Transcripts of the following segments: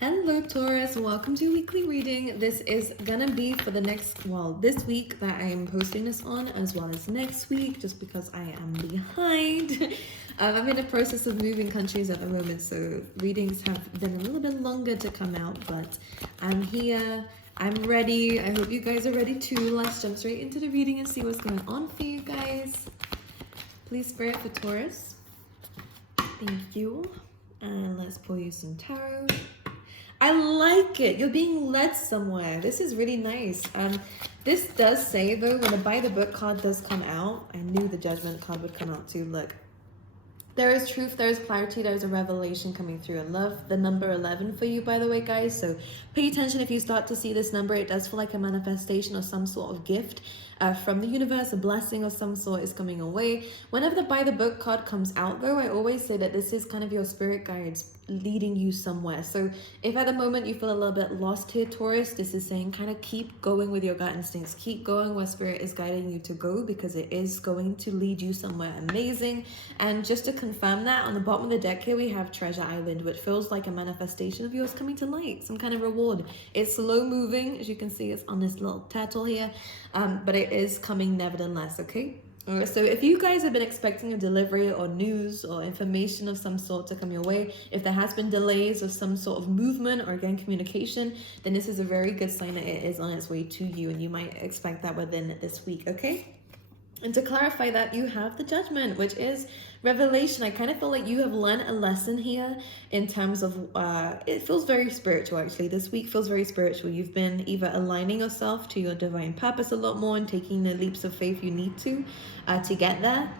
Hello Taurus, welcome to your weekly reading. This is gonna be for the next, this week that I am posting this on, as well as next week, just because I am behind. I'm in the process of moving countries at the moment, so readings have been a little bit longer to come out, but I'm here, I'm ready. I hope you guys are ready too. Let's jump straight into the reading and see what's going on for you guys. Please spirit for Taurus. Thank you. And let's pull you some tarot. I like it. You're being led somewhere. This is really nice. This does say, though, when the By the Book card does come out, I knew the Judgment card would come out too. Look, there is truth, there is clarity, there is a revelation coming through. I love the number 11 for you, by the way, guys. So pay attention if you start to see this number. It does feel like a manifestation or some sort of gift from the universe. A blessing of some sort is coming away. Whenever the By the Book card comes out, though, I always say that this is kind of your spirit guides leading you somewhere. So if at the moment you feel a little bit lost here, Taurus, this is saying kind of keep going with your gut instincts. Keep going where spirit is guiding you to go, because it is going to lead you somewhere amazing. And just to confirm that, on the bottom of the deck here we have Treasure Island, which feels like a manifestation of yours coming to light, some kind of reward. It's slow moving, as you can see. It's on this little turtle here, but it is coming nevertheless. Okay, so if you guys have been expecting a delivery or news or information of some sort to come your way, if there has been delays of some sort of movement or again communication, then this is a very good sign that it is on its way to you, and you might expect that within this week. Okay, and to clarify that, you have the Judgment, which is revelation. I kind of feel like you have learned a lesson here in terms of, it feels very spiritual actually. This week feels very spiritual. You've been either aligning yourself to your divine purpose a lot more and taking the leaps of faith you need to get there.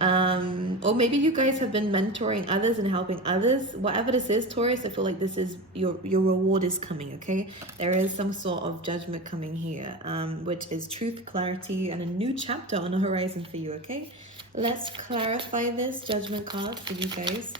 Or maybe you guys have been mentoring others and helping others. Whatever this is, Taurus, I feel like this is your reward is coming. Okay, there is some sort of judgment coming here, which is truth, clarity, and a new chapter on the horizon for you. Okay, let's clarify this Judgment card for you guys.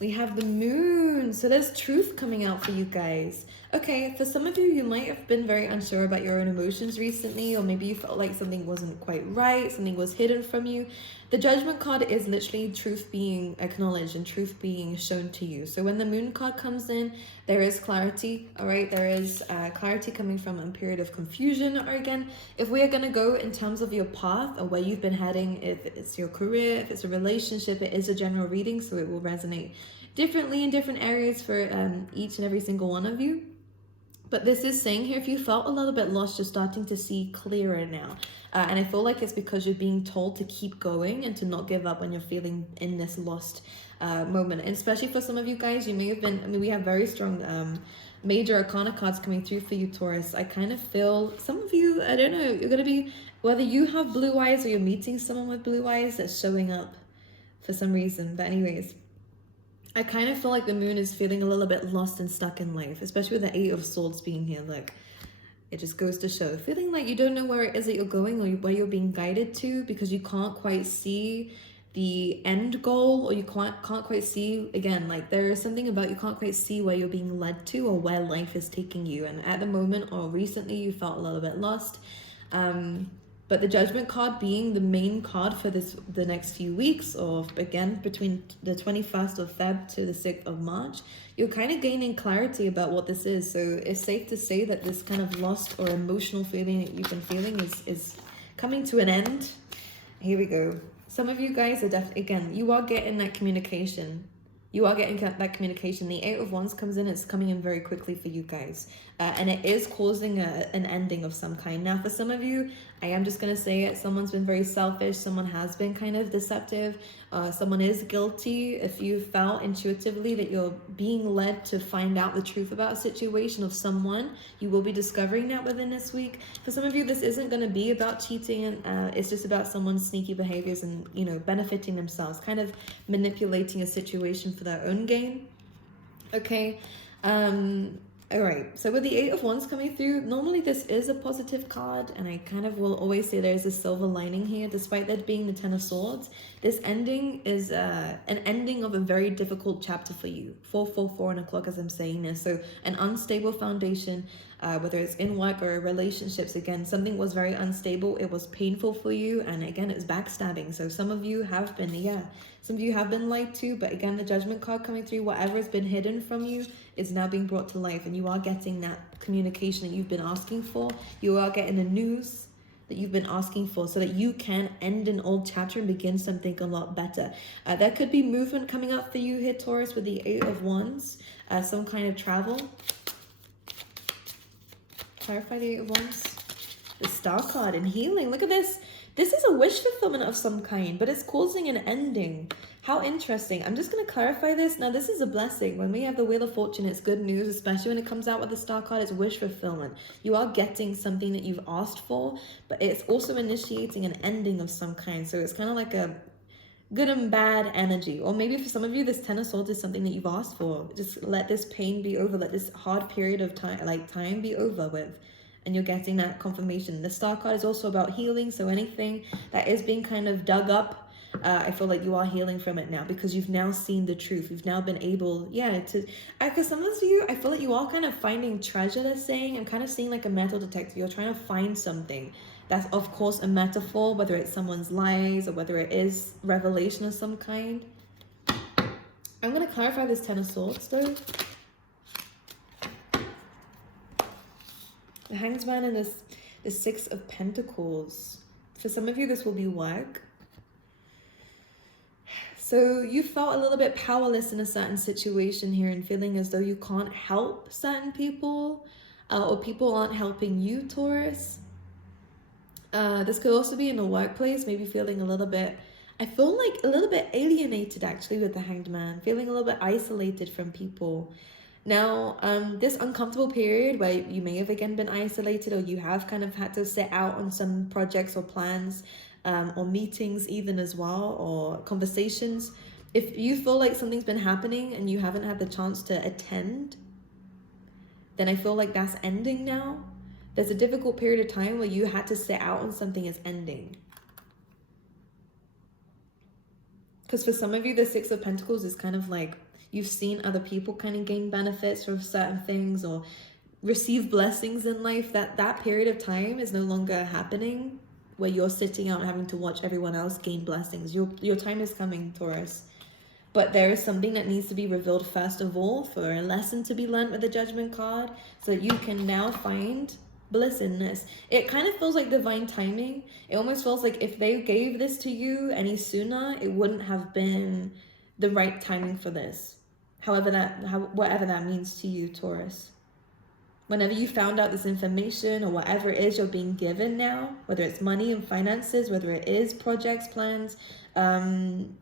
We have the Moon, so there's truth coming out for you guys. Okay, for some of you, you might have been very unsure about your own emotions recently, or maybe you felt like something wasn't quite right, something was hidden from you. The Judgment card is literally truth being acknowledged and truth being shown to you. So when the Moon card comes in, there is clarity, all right? There is clarity coming from a period of confusion, or again, if we are going to go in terms of your path or where you've been heading, if it's your career, if it's a relationship, it is a general reading, so it will resonate differently in different areas for each and every single one of you. But this is saying here, if you felt a little bit lost, you're starting to see clearer now. And I feel like it's because you're being told to keep going and to not give up when you're feeling in this lost moment. And especially for some of you guys, you may have been, I mean, we have very strong major arcana cards coming through for you, Taurus. I kind of feel some of you, I don't know, you're going to be, whether you have blue eyes or you're meeting someone with blue eyes that's showing up for some reason. But anyways, I kind of feel like the Moon is feeling a little bit lost and stuck in life, especially with the Eight of Swords being here. Like, it just goes to show, feeling like you don't know where it is that you're going or where you're being guided to, because you can't quite see the end goal, or you can't quite see, again, like there is something about you can't quite see where you're being led to or where life is taking you. And at the moment or recently you felt a little bit lost. But the Judgment card being the main card for the next few weeks, or again, between the 21st of Feb to the 6th of March, you're kind of gaining clarity about what this is. So it's safe to say that this kind of lost or emotional feeling that you've been feeling is coming to an end. Here we go. Some of you guys are definitely, again, you are getting that communication. You are getting that communication. The Eight of Wands comes in, it's coming in very quickly for you guys. And it is causing an ending of some kind. Now, for some of you, I am just going to say it, someone's been very selfish, someone has been kind of deceptive, someone is guilty. If you felt intuitively that you're being led to find out the truth about a situation of someone, you will be discovering that within this week. For some of you, this isn't going to be about cheating, it's just about someone's sneaky behaviors and, you know, benefiting themselves, kind of manipulating a situation for their own gain. Okay, all right, so with the Eight of Wands coming through, normally this is a positive card, and I kind of will always say there's a silver lining here, despite that being the Ten of Swords. This ending is an ending of a very difficult chapter for you. 444 and o'clock as I'm saying this. So an unstable foundation, whether it's in work or relationships. Again, something was very unstable, it was painful for you, and again, it's backstabbing. So some of you have been, some of you have been lied to, but again, the Judgment card coming through, whatever has been hidden from you is now being brought to life, and you are getting that communication that you've been asking for. You are getting the news that you've been asking for, so that you can end an old chapter and begin something a lot better. There could be movement coming up for you here, Taurus, with the 8 of Wands, some kind of travel. Clarify the 8 of Wands. The Star card and healing. Look at this. This is a wish fulfillment of some kind, but it's causing an ending. How interesting. I'm just going to clarify this. Now, this is a blessing. When we have the Wheel of Fortune, it's good news, especially when it comes out with the Star card. It's wish fulfillment. You are getting something that you've asked for, but it's also initiating an ending of some kind. So it's kind of like a good and bad energy. Or maybe for some of you, this 10 of Swords is something that you've asked for. Just let this pain be over. Let this hard period of time be over with. And you're getting that confirmation. The Star card is also about healing. So anything that is being kind of dug up, I feel like you are healing from it now, because you've now seen the truth. You've now been able, to, because some of you, I feel like you are kind of finding treasure. They're saying, I'm kind of seeing like a metal detector. You're trying to find something that's, of course, a metaphor, whether it's someone's lies or whether it is revelation of some kind. I'm going to clarify this 10 of Swords though. The Hanged Man and the 6 of Pentacles. For some of you, this will be work. So you felt a little bit powerless in a certain situation here and feeling as though you can't help certain people or people aren't helping you, Taurus. This could also be in a workplace, maybe feeling a little bit, I feel like a little bit alienated actually with the Hanged Man, feeling a little bit isolated from people. Now, this uncomfortable period where you may have again been isolated, or you have kind of had to sit out on some projects or plans, or meetings even as well, or conversations. If you feel like something's been happening and you haven't had the chance to attend, then I feel like that's ending now. There's a difficult period of time where you had to sit out on something is ending. Because for some of you, the 6 of Pentacles is kind of like you've seen other people kind of gain benefits from certain things or receive blessings in life. That period of time is no longer happening, where you're sitting out and having to watch everyone else gain blessings. Your time is coming, Taurus. But there is something that needs to be revealed first of all, for a lesson to be learned with the Judgment card, so that you can now find bliss in this. It kind of feels like divine timing. It almost feels like if they gave this to you any sooner, it wouldn't have been the right timing for this. Whatever that means to you, Taurus. Whenever you found out this information or whatever it is you're being given now, whether it's money and finances, whether it is projects, plans, some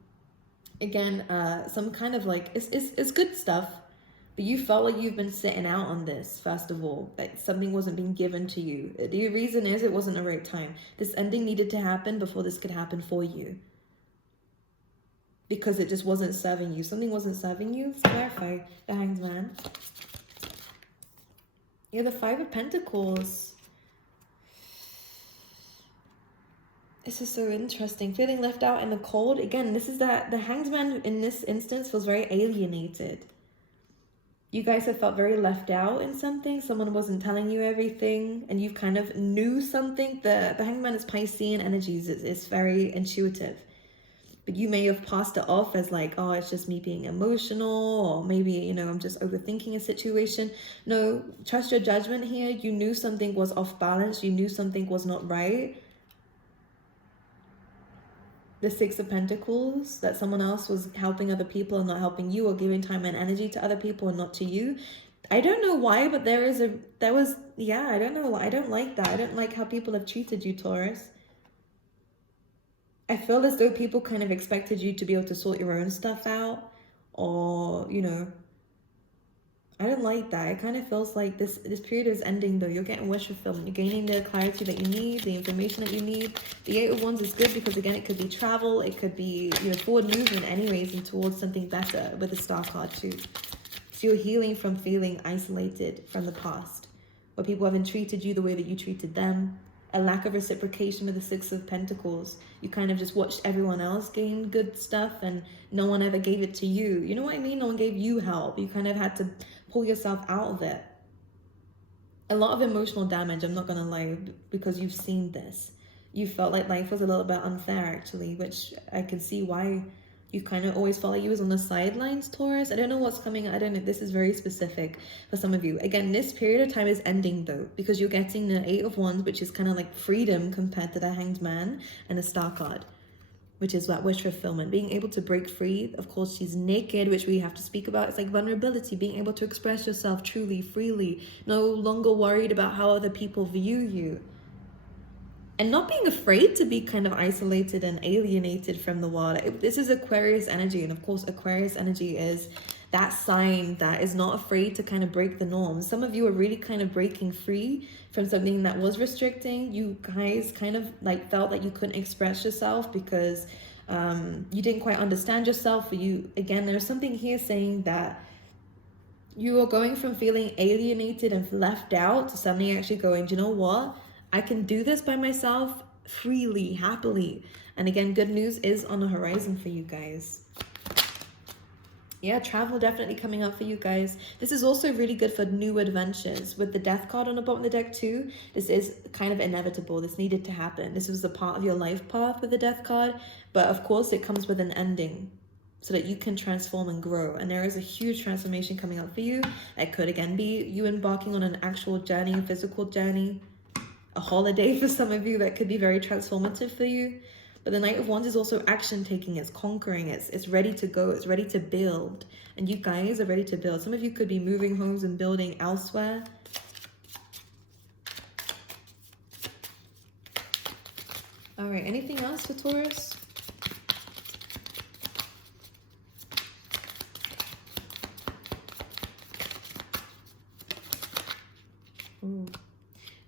kind of like, it's good stuff, but you felt like you've been sitting out on this, first of all, that something wasn't being given to you. The reason is it wasn't the right time. This ending needed to happen before this could happen for you, because it just wasn't serving you. Something wasn't serving you. Let's clarify the Hanged Man. You're the 5 of Pentacles. This is so interesting. Feeling left out in the cold. Again, this is that the Hanged Man in this instance feels very alienated. You guys have felt very left out in something. Someone wasn't telling you everything, and you kind of knew something. The Hanged Man is Piscean energies. It's very intuitive. But you may have passed it off as like, oh, it's just me being emotional, or maybe, I'm just overthinking a situation. No, trust your judgment here. You knew something was off balance. You knew something was not right. The 6 of Pentacles, that someone else was helping other people and not helping you, or giving time and energy to other people and not to you. I don't know why, but I don't know. I don't like that. I don't like how people have treated you, Taurus. I feel as though people kind of expected you to be able to sort your own stuff out, or, I don't like that. It kind of feels like this period is ending though. You're getting wish fulfillment. You're gaining the clarity that you need, the information that you need. The 8 of Wands is good because, again, it could be travel. It could be, forward movement anyways, and towards something better with the Star card too. So you're healing from feeling isolated from the past, where people haven't treated you the way that you treated them. A lack of reciprocation with the 6 of Pentacles. You kind of just watched everyone else gain good stuff and no one ever gave it to you. You know what I mean? No one gave you help. You kind of had to pull yourself out of it. a lot of emotional damage, I'm not gonna lie, because you've seen this. You felt like life was a little bit unfair, actually, which I can see why you kind of always felt like you was on the sidelines, Taurus. I don't know what's coming. I don't know. This is very specific for some of you. Again, this period of time is ending though, because you're getting the Eight of Wands, which is kind of like freedom compared to the Hanged Man and the Star card, which is that wish fulfillment, being able to break free. Of course, she's naked, which we have to speak about. It's like vulnerability, being able to express yourself truly, freely, no longer worried about how other people view you. And not being afraid to be kind of isolated and alienated from the world. This is Aquarius energy. And of course, Aquarius energy is that sign that is not afraid to kind of break the norm. Some of you are really kind of breaking free from something that was restricting. You guys kind of like felt that you couldn't express yourself because you didn't quite understand yourself. Again, there's something here saying that you are going from feeling alienated and left out to suddenly actually going, do you know what? I can do this by myself freely, happily. And again, good news is on the horizon for you guys. Yeah, travel definitely coming up for you guys. This is also really good for new adventures. With the Death card on the bottom of the deck too, this is kind of inevitable. This needed to happen. This was a part of your life path with the Death card. But of course, it comes with an ending so that you can transform and grow. And there is a huge transformation coming up for you. It could again be you embarking on an actual journey, a physical journey, a holiday for some of you that could be very transformative for you. But the Knight of Wands is also action taking, it's conquering, it's ready to go, it's ready to build. And you guys are ready to build. Some of you could be moving homes and building elsewhere. All right, anything else for Taurus? Ooh.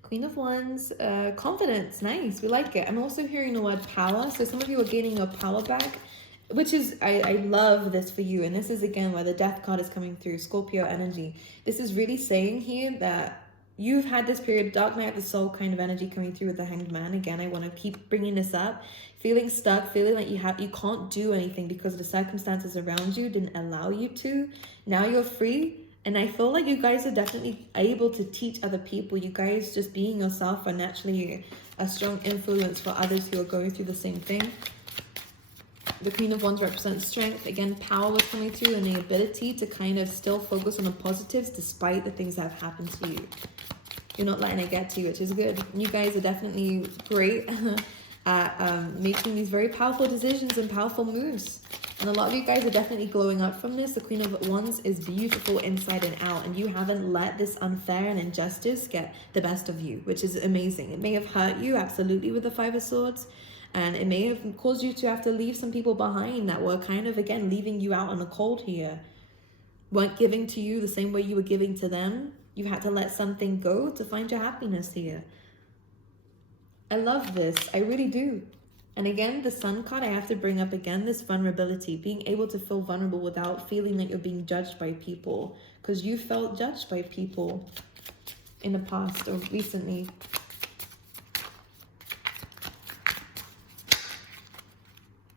Queen of Wands, confidence, nice, we like it. I'm also hearing the word power, so some of you are gaining your power back, which is, I love this for you. And this is again where the Death card is coming through, Scorpio energy. This is really saying here that you've had this period, Dark Night of the Soul kind of energy coming through with the Hanged Man. Again, I want to keep bringing this up. Feeling stuck, feeling like you can't do anything because the circumstances around you didn't allow you to. Now you're free. And I feel like you guys are definitely able to teach other people. You guys just being yourself are naturally a strong influence for others who are going through the same thing. The Queen of Wands represents strength. Again, power was coming through and the ability to kind of still focus on the positives despite the things that have happened to you. You're not letting it get to you, which is good. You guys are definitely great at making these very powerful decisions and powerful moves. And a lot of you guys are definitely glowing up from this. The Queen of Wands is beautiful inside and out. And you haven't let this unfair and injustice get the best of you, which is amazing. It may have hurt you, absolutely, with the Five of Swords. And it may have caused you to have to leave some people behind that were kind of, again, leaving you out on the cold here. Weren't giving to you the same way you were giving to them. You had to let something go to find your happiness here. I love this. I really do. And again, the Sun card, I have to bring up again this vulnerability, being able to feel vulnerable without feeling like you're being judged by people, because you felt judged by people in the past or recently.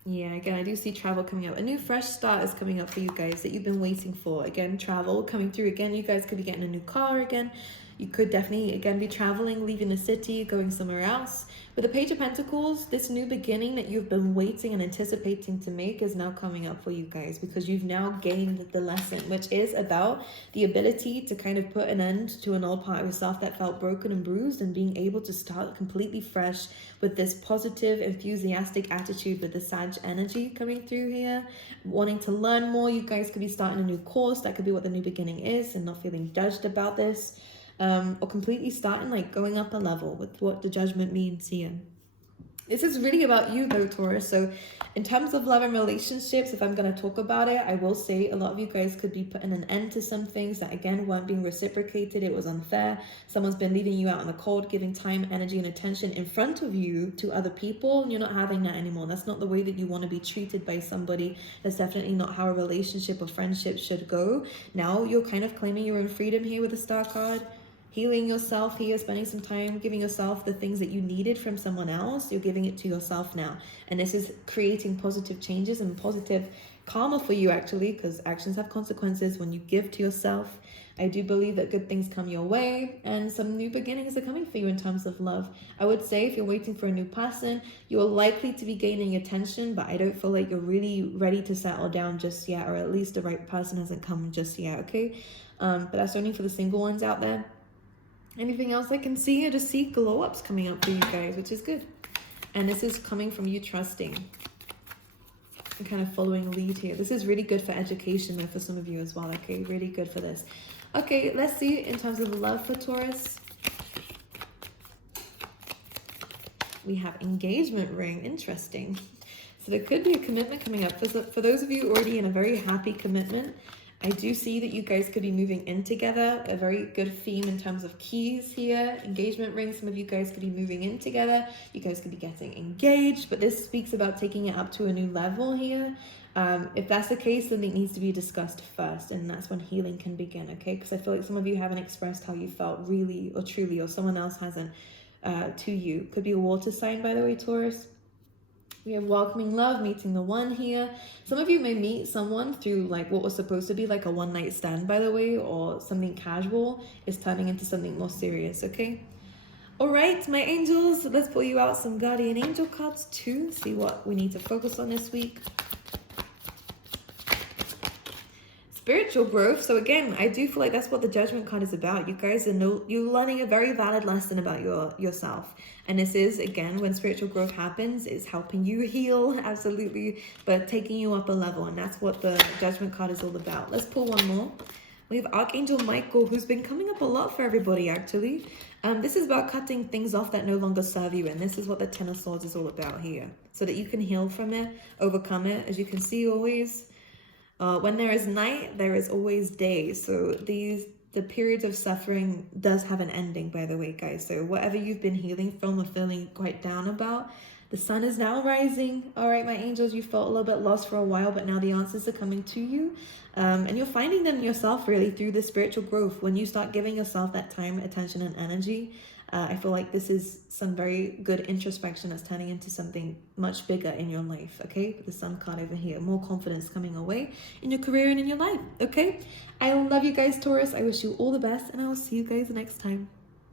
Yeah, again, I do see travel coming up. A new fresh start is coming up for you guys that you've been waiting for. Again, travel coming through. Again, you guys could be getting a new car again. You could definitely, again, be traveling, leaving the city, going somewhere else. With the Page of Pentacles, this new beginning that you've been waiting and anticipating to make is now coming up for you guys, because you've now gained the lesson, which is about the ability to kind of put an end to an old part of yourself that felt broken and bruised, and being able to start completely fresh with this positive, enthusiastic attitude with the Sag energy coming through here. Wanting to learn more, you guys could be starting a new course. That could be what the new beginning is, and not feeling judged about this. Or completely starting, like, going up a level with what the judgment means here. This is really about you though, Taurus. So in terms of love and relationships, if I'm going to talk about it, I will say a lot of you guys could be putting an end to some things that, again, weren't being reciprocated. It was unfair. Someone's been leaving you out in the cold, giving time, energy, and attention in front of you to other people, and you're not having that anymore. That's not the way that you want to be treated by somebody. That's definitely not how a relationship or friendship should go. Now you're kind of claiming your own freedom here with the Star card. Healing yourself here, spending some time giving yourself the things that you needed from someone else. You're giving it to yourself now. And this is creating positive changes and positive karma for you, actually, because actions have consequences when you give to yourself. I do believe that good things come your way and some new beginnings are coming for you in terms of love. I would say if you're waiting for a new person, you're likely to be gaining attention, but I don't feel like you're really ready to settle down just yet, or at least the right person hasn't come just yet, okay? But that's only for the single ones out there. Anything else I can see? I just see glow ups coming up for you guys, which is good. And this is coming from you trusting and kind of following lead here. This is really good for education though for some of you as well, okay? Really good for this. Okay, let's see in terms of love for Taurus. We have engagement ring. Interesting. So there could be a commitment coming up. For those of you already in a very happy commitment, I do see that you guys could be moving in together. A very good theme in terms of keys here. Engagement ring. Some of you guys could be moving in together. You guys could be getting engaged. But this speaks about taking it up to a new level here. If that's the case, then it needs to be discussed first, and that's when healing can begin, okay? Because I feel like some of you haven't expressed how you felt really or truly, or someone else hasn't to you. Could be a water sign, by the way, Taurus. We have welcoming love, meeting the one here. Some of you may meet someone through like what was supposed to be like a one-night stand, by the way, or something casual is turning into something more serious, okay? All right, my angels, let's pull you out some guardian angel cards too. See what we need to focus on this week. Spiritual growth. So again, I do feel like that's what the Judgment card is about. You guys are you're learning a very valid lesson about yourself. And this is, again, when spiritual growth happens, it's helping you heal, absolutely, but taking you up a level. And that's what the Judgment card is all about. Let's pull one more. We have Archangel Michael, who's been coming up a lot for everybody, actually. This is about cutting things off that no longer serve you. And this is what the Ten of Swords is all about here. So that you can heal from it, overcome it. As you can see always, when there is night, there is always day. So the periods of suffering does have an ending, by the way, guys. So whatever you've been healing from or feeling quite down about, the sun is now rising. All right, my angels, you felt a little bit lost for a while, but now the answers are coming to you. And you're finding them yourself really through the spiritual growth. When you start giving yourself that time, attention, and energy, I feel like this is some very good introspection that's turning into something much bigger in your life, okay? The Sun card over here, more confidence coming away in your career and in your life, okay? I love you guys, Taurus. I wish you all the best, and I will see you guys next time.